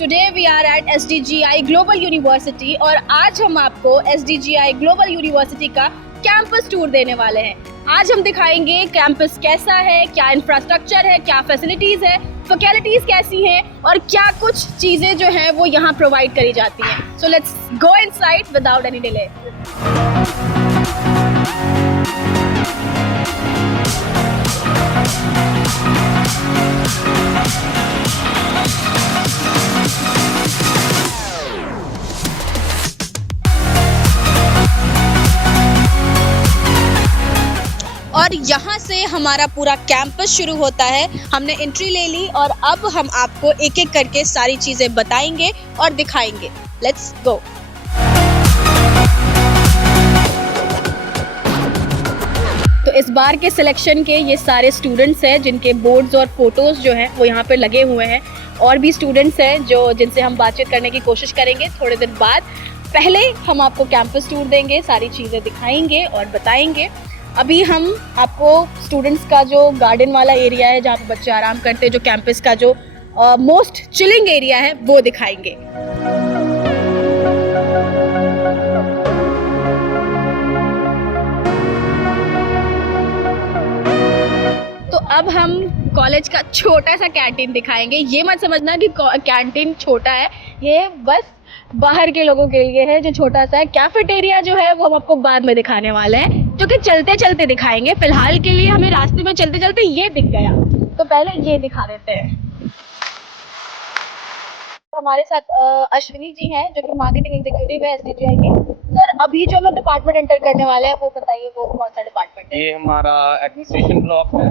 today we are at SDGI Global University और आज हम आपको SDGI Global University का कैंपस टूर देने वाले हैं। आज हम दिखाएंगे कैंपस कैसा है, क्या इंफ्रास्ट्रक्चर है, क्या फैसिलिटीज़ है, फैकल्टीज़ कैसी हैं और क्या कुछ चीज़ें जो हैं वो यहाँ प्रोवाइड करी जाती हैं। So let's go inside without any delay. और यहाँ से हमारा पूरा कैंपस शुरू होता है। हमने एंट्री ले ली और अब हम आपको एक एक करके सारी चीज़ें बताएंगे और दिखाएंगे। Let's go. तो इस बार के सिलेक्शन के ये सारे स्टूडेंट्स हैं जिनके बोर्ड्स और फोटोज़ जो हैं वो यहाँ पे लगे हुए हैं। और भी स्टूडेंट्स हैं जिनसे हम बातचीत करने की कोशिश करेंगे थोड़े दिन बाद। पहले हम आपको कैंपस टूर देंगे, सारी चीज़ें दिखाएंगे और बताएंगे। अभी हम आपको स्टूडेंट्स का जो गार्डन वाला एरिया है जहाँ पे बच्चे आराम करते हैं, जो कैंपस का जो मोस्ट चिलिंग एरिया है वो दिखाएंगे। तो अब हम कॉलेज का छोटा सा कैंटीन दिखाएंगे। ये मत समझना कि कैंटीन छोटा है, ये बस बाहर के लोगों के लिए है जो छोटा सा है। कैफेटेरिया जो है वो हम आपको बाद में दिखाने वाले हैं, जो कि चलते चलते दिखाएंगे। फिलहाल के लिए हमें रास्ते में चलते चलते ये दिख गया, तो पहले ये दिखा देते हैं। हमारे साथ अश्विनी जी हैं जो कि मार्केटिंग एग्जीक्यूटिव है SDGI के। सर अभी जो हम डिपार्टमेंट एंटर करने वाले हैं वो बताइए, वो कौन सा डिपार्टमेंट है? ये हमारा एडमिनिस्ट्रेशन ब्लॉक है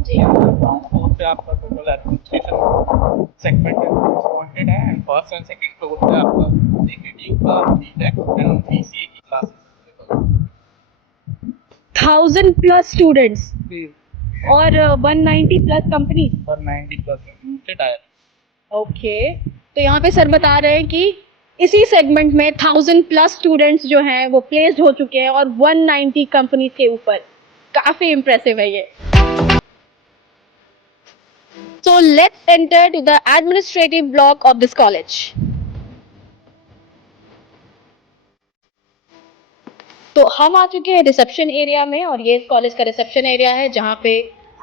जी। फ्लोर पे आपका टोटल एडमिनिस्ट्रेशन सेगमेंट है and first and second floor पे आपका DKD का BTech एंड BCA की क्लासेस 1000+ स्टूडेंट्स और 190+ कंपनी और 90% टायर। ओके, तो यहाँ पे सर बता रहे हैं कि इसी सेगमेंट में 1000+ स्टूडेंट्स जो हैं वो प्लेस्ड हो चुके हैं और 190 कंपनीज के ऊपर। काफी इम्प्रेसिव है ये। So let's enter to the administrative block of this college. तो हम आ चुके हैं रिसेप्शन एरिया में और ये कॉलेज का रिसेप्शन एरिया है जहाँ पे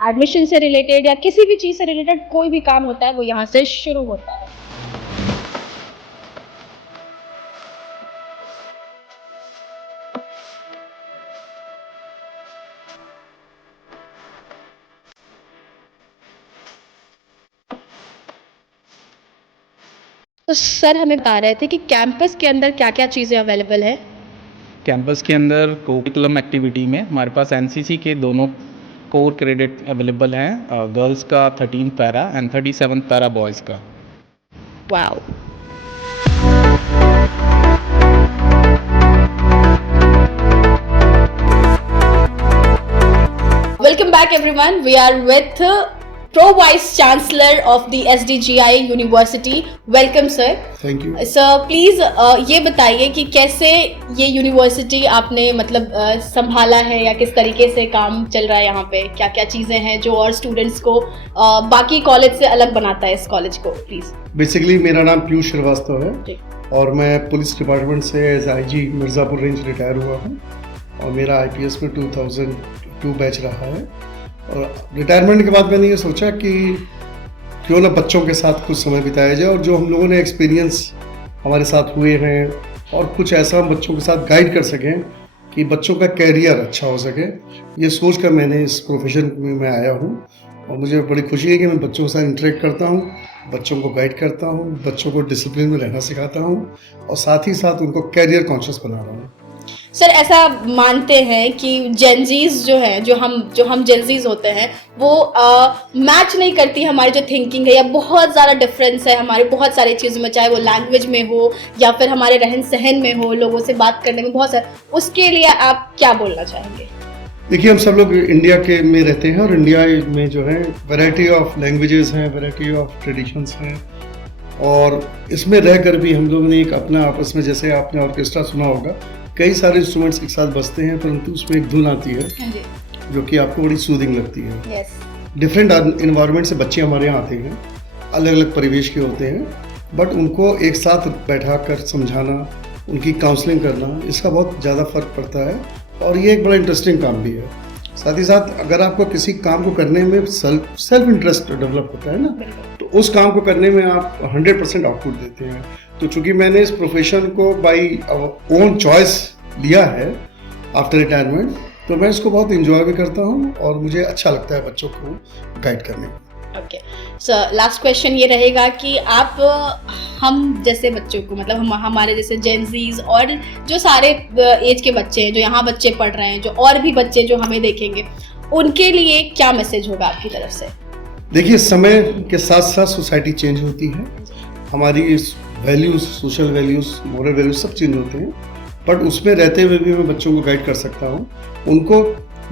एडमिशन से रिलेटेड या किसी भी चीज़ से रिलेटेड कोई भी काम होता है वो यहाँ से शुरू होता है। तो सर हमें बता रहे थे कि कैंपस के अंदर क्या क्या चीज़ें अवेलेबल है। कैंपस के अंदर करिकुलम एक्टिविटी में हमारे पास NCC के दोनों कोर क्रेडिट अवेलेबल हैं, गर्ल्स का 13 पैरा एंड 37 पैरा बॉयज़ का। Wow. Welcome back everyone. We are with Pro Vice Chancellor of the SDGI University. Welcome sir. Thank you. Sir please ये बताइए कि कैसे ये यूनिवर्सिटी आपने मतलब संभाला है या किस तरीके से काम चल रहा है यहाँ पे, क्या क्या चीज़ें हैं जो और स्टूडेंट्स को बाकी कॉलेज से अलग बनाता है इस कॉलेज को, प्लीज। बेसिकली मेरा नाम पीयूष श्रीवास्तव है और मैं पुलिस डिपार्टमेंट से as IG Mirzapur range retire हुआ हूँ और मेरा IPS में 2002 बैच रहा है। और रिटायरमेंट के बाद मैंने ये सोचा कि क्यों ना बच्चों के साथ कुछ समय बिताया जाए और जो हम लोगों ने एक्सपीरियंस हमारे साथ हुए हैं और कुछ ऐसा हम बच्चों के साथ गाइड कर सकें कि बच्चों का कैरियर अच्छा हो सके। ये सोच कर मैंने इस प्रोफेशन में मैं आया हूँ और मुझे बड़ी खुशी है कि मैं बच्चों के साथ इंटरेक्ट करता हूँ, बच्चों को गाइड करता हूँ, बच्चों को डिसिप्लिन में रहना सिखाता हूँ और साथ ही साथ उनको कैरियर कॉन्शियस बना रहा हूँ। सर ऐसा मानते हैं कि जेनजीज जो हैं, जो हम जेनजीज होते हैं वो मैच नहीं करती हमारी जो थिंकिंग है, या बहुत ज़्यादा डिफरेंस है हमारे बहुत सारी चीज़ों में, चाहे वो लैंग्वेज में हो या फिर हमारे रहन सहन में हो, लोगों से बात करने में, बहुत सारा। उसके लिए आप क्या बोलना चाहेंगे? देखिए हम सब लोग इंडिया के में रहते हैं और इंडिया में जो है वैरायटी ऑफ लैंग्वेजेस हैं, वैरायटी ऑफ ट्रेडिशंस हैं और इसमें रहकर भी हम लोगों ने एक अपना आपस में, जैसे आपने ऑर्केस्ट्रा सुना होगा, कई सारे इंस्ट्रूमेंट्स एक साथ बजते हैं परंतु उसमें एक धुन आती है जो कि आपको बड़ी सूदिंग लगती है। डिफरेंट इन्वायरमेंट से बच्चे हमारे यहाँ आते हैं, अलग अलग परिवेश के होते हैं बट उनको एक साथ बैठा कर समझाना, उनकी काउंसलिंग करना, इसका बहुत ज़्यादा फ़र्क पड़ता है और ये एक बड़ा इंटरेस्टिंग काम भी है। साथ ही साथ अगर आपको किसी काम को करने में सेल्फ इंटरेस्ट डेवलप होता है ना, तो उस काम को करने में आप 100% आउटपुट देते हैं। तो चूंकि मैंने इस प्रोफेशन को बाई ओन चॉइस लिया है आफ्टर रिटायरमेंट, तो मैं इसको बहुत इंजॉय भी करता हूँ और मुझे अच्छा लगता है बच्चों को गाइड करने में। ओके सर, लास्ट क्वेश्चन ये रहेगा कि आप हम जैसे बच्चों को, मतलब हमारे जैसे जेनजीज और जो सारे एज के बच्चे हैं, जो यहाँ बच्चे पढ़ रहे हैं, जो और भी बच्चे जो हमें देखेंगे, उनके लिए क्या मैसेज होगा आपकी तरफ से? देखिए, समय के साथ साथ सोसाइटी चेंज होती है, हमारी values, social values, moral values सब चेंज होते हैं, बट उसमें रहते हुए भी मैं बच्चों को गाइड कर सकता हूँ। उनको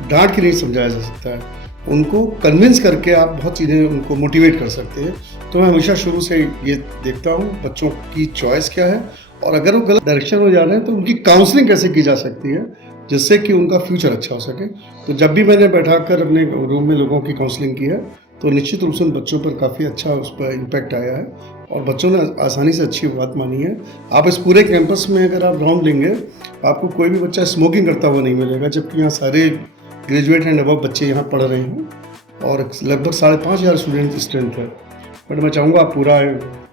डांट के नहीं समझाया जा सकता है, उनको कन्विंस करके आप बहुत चीज़ें उनको मोटिवेट कर सकते हैं। तो मैं हमेशा शुरू से ये देखता हूँ बच्चों की चॉइस क्या है, और अगर वो गलत डायरेक्शन में जा रहे हैं तो उनकी काउंसलिंग कैसे की जा सकती है जिससे कि उनका फ्यूचर अच्छा हो सके। तो जब भी मैंने बैठाकर अपने रूम में लोगों की काउंसलिंग की है, तो निश्चित रूप से उन बच्चों पर काफ़ी अच्छा उस पर इम्पैक्ट आया है और बच्चों ने आसानी से अच्छी बात मानी है। आप इस पूरे कैंपस में अगर आप राउंड लेंगे, आपको कोई भी बच्चा स्मोकिंग करता हुआ नहीं मिलेगा, जबकि यहाँ सारे ग्रेजुएट एंड अबव बच्चे यहाँ पढ़ रहे हैं और लगभग 5,500 स्टूडेंट स्ट्रेंथ है। बट मैं चाहूँगा आप पूरा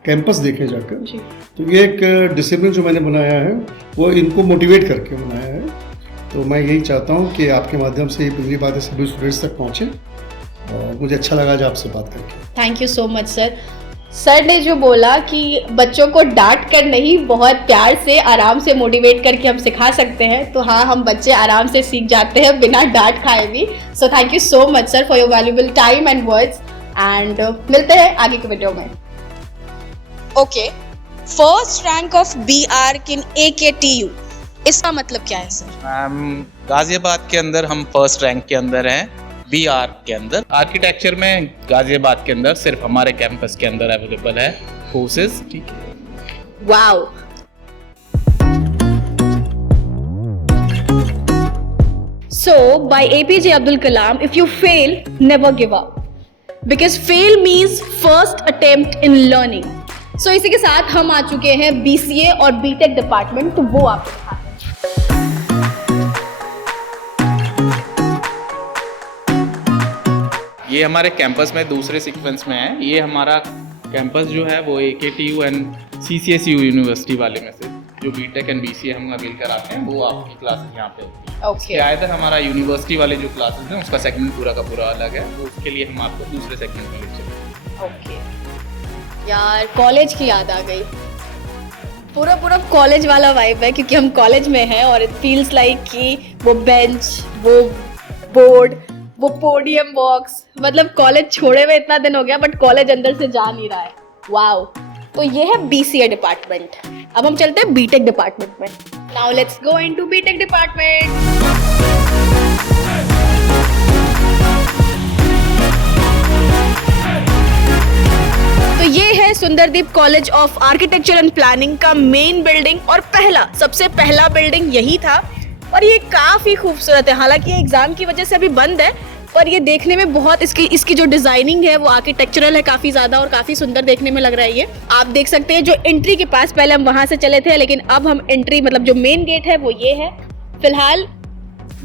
कैंपस देखें जाकर। तो ये एक डिसिप्लिन जो मैंने बनाया है वो इनको मोटिवेट करके बनाया है। तो मैं यही चाहता हूँ कि आपके माध्यम से मेरी बातें सभी स्टूडेंट्स तक पहुँचे और मुझे अच्छा लगा आज आपसे बात करके। Thank you so much sir. Sir ने जो बोला कि बच्चों को डांट कर नहीं, बहुत प्यार से, आराम से मोटिवेट करके हम सिखा सकते हैं, तो हाँ, हम बच्चे आराम से सीख जाते हैं बिना डांट खाए भी। So thank you so much sir for your valuable time and words, and मिलते हैं आगे के वीडियो में। Okay, first rank of BArch in AKTU, इसका मतलब क्या है सर? मैम, गाजियाबाद के अंदर हम फर्स्ट रैंक के अंदर हैं BArch के अंदर। आर्किटेक्चर में गाजियाबाद के अंदर सिर्फ हमारे कैंपस के अंदर अवेलेबल है कोर्सेज। ठीक है, wow. So by APJ Abdul Kalam, if you fail, never give up, because fail means first attempt in learning. So इसी के साथ हम आ चुके हैं BCA और BTech डिपार्टमेंट, तो वो आपको दिखाते हैं। ये हमारे कैंपस में दूसरे सीक्वेंस में है। ये हमारा कैंपस जो है वो AKTU एंड CCSU यूनिवर्सिटी वाले में से, जो BTech एंड BCA हम अवेल कराते हैं, वो आपकी क्लासेस यहाँ पे होती है। ओके, आयदर हमारा यूनिवर्सिटी वाले जो क्लासेस हैं उसका सेगमेंट पूरा का पूरा अलग है, तो उसके लिए हम आपको दूसरे सेगमेंट में ले चलेंगे। ओके यार, कॉलेज की याद आ गई। पूरा कॉलेज वाला वाइब है, क्योंकि हम कॉलेज में हैं और इट फील्स लाइक कि वो बेंच, वो बोर्ड, वो पोडियम बॉक्स, मतलब कॉलेज छोड़े हुए इतना दिन हो गया, बट कॉलेज अंदर से जा नहीं रहा है। वाओ। तो ये है BCA डिपार्टमेंट। अब हम चलते हैं BTech डिपार्टमेंट में। Now let's go into BTech department. तो ये है Sunderdeep college of architecture and planning का मेन बिल्डिंग, और सबसे पहला बिल्डिंग यही था, और ये काफी खूबसूरत है। हालांकि ये एग्जाम की वजह से अभी बंद है, पर ये देखने में बहुत, इसकी जो डिजाइनिंग है वो आर्किटेक्चरल है काफी ज्यादा, और काफी सुंदर देखने में लग रहा है। ये आप देख सकते हैं, जो एंट्री के पास पहले हम वहां से चले थे, लेकिन अब हम एंट्री, मतलब जो मेन गेट है वो ये है। फिलहाल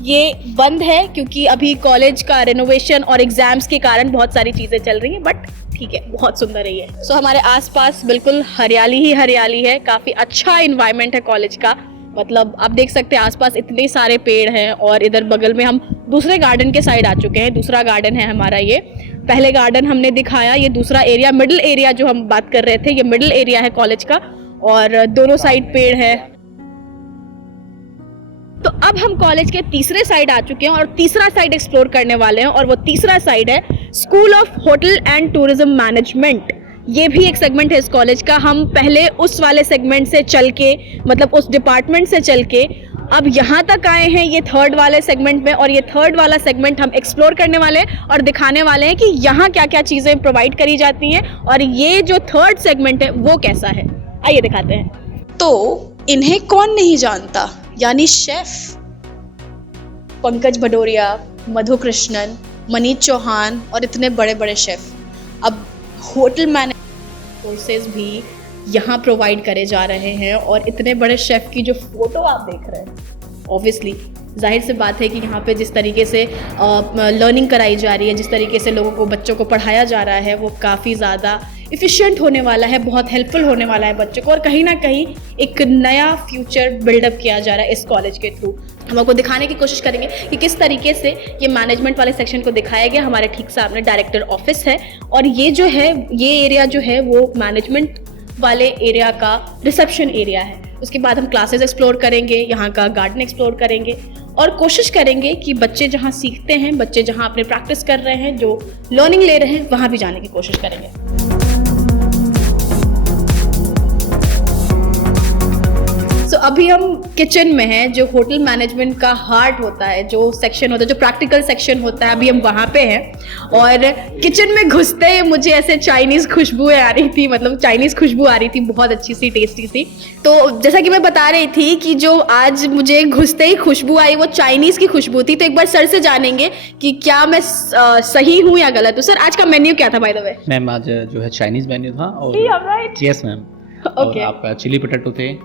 ये बंद है क्योंकि अभी कॉलेज का रेनोवेशन और एग्जाम्स के कारण बहुत सारी चीजें चल रही हैं, बट ठीक है, बहुत सुंदर है ये। सो हमारे आसपास बिल्कुल हरियाली ही हरियाली है, काफी अच्छा इन्वायरमेंट है कॉलेज का। मतलब आप देख सकते हैं आसपास इतने सारे पेड़ हैं, और इधर बगल में हम दूसरे गार्डन के साइड आ चुके हैं। दूसरा गार्डन है हमारा ये। पहले गार्डन हमने दिखाया, ये दूसरा एरिया, मिडिल एरिया जो हम बात कर रहे थे, ये मिडिल एरिया है कॉलेज का, और दोनों साइड पेड़ है। तो अब हम कॉलेज के तीसरे साइड आ चुके हैं और तीसरा साइड एक्सप्लोर करने वाले हैं, और वो तीसरा साइड है school of hotel and tourism management. ये भी एक सेगमेंट है इस कॉलेज का। हम पहले उस वाले सेगमेंट से चल के, मतलब उस डिपार्टमेंट से चल के अब यहाँ तक आए हैं, ये थर्ड वाले सेगमेंट में, और ये थर्ड वाला सेगमेंट हम एक्सप्लोर करने वाले हैं और दिखाने वाले हैं कि यहाँ क्या क्या चीज़ें प्रोवाइड करी जाती हैं, और ये जो थर्ड सेगमेंट है वो कैसा है। आइए दिखाते हैं। तो इन्हें कौन नहीं जानता, यानी शेफ पंकज भदौरिया, मधु कृष्णन, मनीष चौहान और इतने बड़े बड़े शेफ अब होटल मैनेजमेंट कोर्सेज भी यहाँ प्रोवाइड करे जा रहे हैं। और इतने बड़े शेफ़ की जो फ़ोटो आप देख रहे हैं, ऑब्वियसली जाहिर सी बात है कि यहाँ पे जिस तरीके से लर्निंग कराई जा रही है, जिस तरीके से लोगों को, बच्चों को पढ़ाया जा रहा है, वो काफ़ी ज़्यादा इफ़िशिएंट होने वाला है, बहुत हेल्पफुल होने वाला है बच्चों को। और कहीं ना कहीं एक नया फ्यूचर बिल्डअप किया जा रहा है इस कॉलेज के थ्रू। हम आपको दिखाने की कोशिश करेंगे कि किस तरीके से ये मैनेजमेंट वाले सेक्शन को दिखाया गया। हमारे ठीक सामने डायरेक्टर ऑफिस है और ये जो है, ये एरिया जो है वो मैनेजमेंट वाले एरिया का रिसेप्शन एरिया है। उसके बाद हम क्लासेस एक्सप्लोर करेंगे, यहाँ का गार्डन एक्सप्लोर करेंगे और कोशिश करेंगे कि बच्चे जहाँ सीखते हैं, बच्चे जहाँ अपने प्रैक्टिस कर रहे हैं, जो लर्निंग ले रहे हैं, वहाँ भी जाने की कोशिश करेंगे। अभी हम किचन में हैं, जो होटल मैनेजमेंट का हार्ट होता है, जो सेक्शन होता है, जो प्रैक्टिकल सेक्शन होता है, अभी हम वहाँ पे हैं। और किचन में घुसते ही मुझे ऐसे चाइनीज़ खुशबुएं आ रही थी, मतलब चाइनीज़ खुशबू आ रही थी, बहुत अच्छी सी, टेस्टी सी। तो जैसा कि मैं बता रही थी कि जो आज मुझे घुसते ही खुशबू आई वो चाइनीज़ की खुशबू थी। तो एक बार सर से जानेंगे कि क्या मैं सही हूँ या गलत हूँ। सर, आज का मेन्यू क्या था बाय द वे? मैम आज जो है चाइनीज़ मेन्यू था और यस मैम, और आपका चिली पोटैटो थे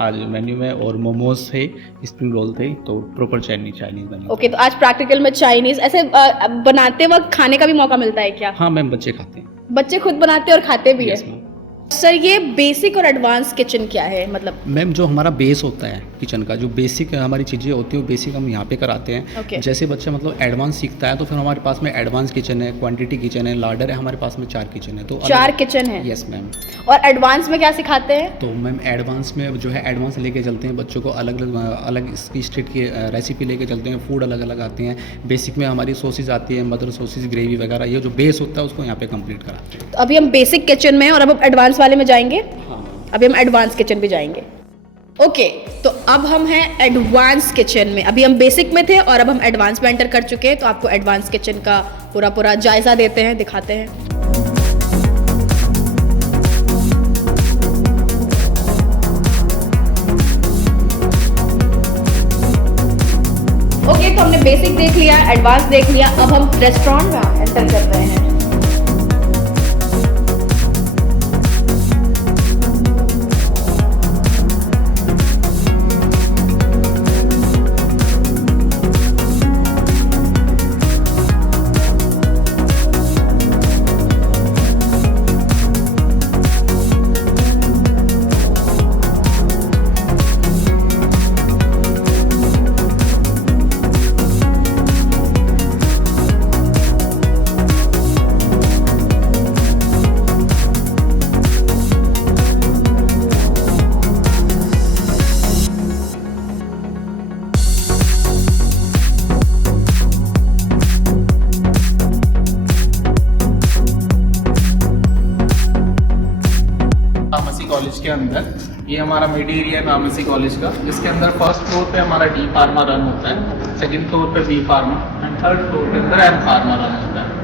आज मेन्यू में, और मोमोज थे, स्प्रिंग रोल थे, तो प्रॉपर चाइनीज़ मेन्यू। ओके, तो आज प्रैक्टिकल में चाइनीज़ ऐसे बनाते वक्त खाने का भी मौका मिलता है क्या? हाँ मैम, बच्चे खाते हैं। बच्चे खुद बनाते हैं और खाते भी यस है। मैम। सर, ये बेसिक और एडवांस किचन क्या है, मतलब? मैम, जो हमारा बेस होता है किचन का, जो बेसिक हमारी चीज़ें होती है वो बेसिक हम यहाँ पे कराते हैं। Okay. जैसे बच्चा मतलब एडवांस सीखता है तो फिर हमारे पास में एडवांस किचन है, क्वांटिटी किचन है, लार्डर है, हमारे पास में 4 किचन है। तो 4 किचन है? Yes ma'am. और एडवांस में क्या सिखाते हैं? तो मैम एडवांस में जो है एडवांस लेके चलते हैं बच्चों को, अलग अलग इसकी स्टेट की रेसिपी लेके चलते हैं, फूड अलग अलग आते हैं। बेसिक में हमारी सॉसेज आती है, मदर सॉसेज, ग्रेवी वगैरह, ये जो बेस होता है उसको यहाँ पे कंप्लीट कराते हैं। तो अभी हम बेसिक किचन में हैं और अब हम एडवांस वाले में जाएंगे। अभी हम एडवांस किचन भी जाएंगे। ओके, तो अब हम हैं एडवांस किचन में। अभी हम बेसिक में थे और अब हम एडवांस में एंटर कर चुके हैं। तो आपको एडवांस किचन का पूरा जायजा देते हैं, दिखाते हैं। ओके, तो हमने बेसिक देख लिया, एडवांस देख लिया, अब हम रेस्टोरेंट में एंटर कर रहे हैं। कॉलेज के अंदर ये हमारा मिड एरिया फार्मेसी कॉलेज का, जिसके अंदर फर्स्ट फ्लोर पे हमारा डी फार्मा रन होता है, सेकंड फ्लोर पे B pharma and third floor के अंदर एम फार्मा रन होता है।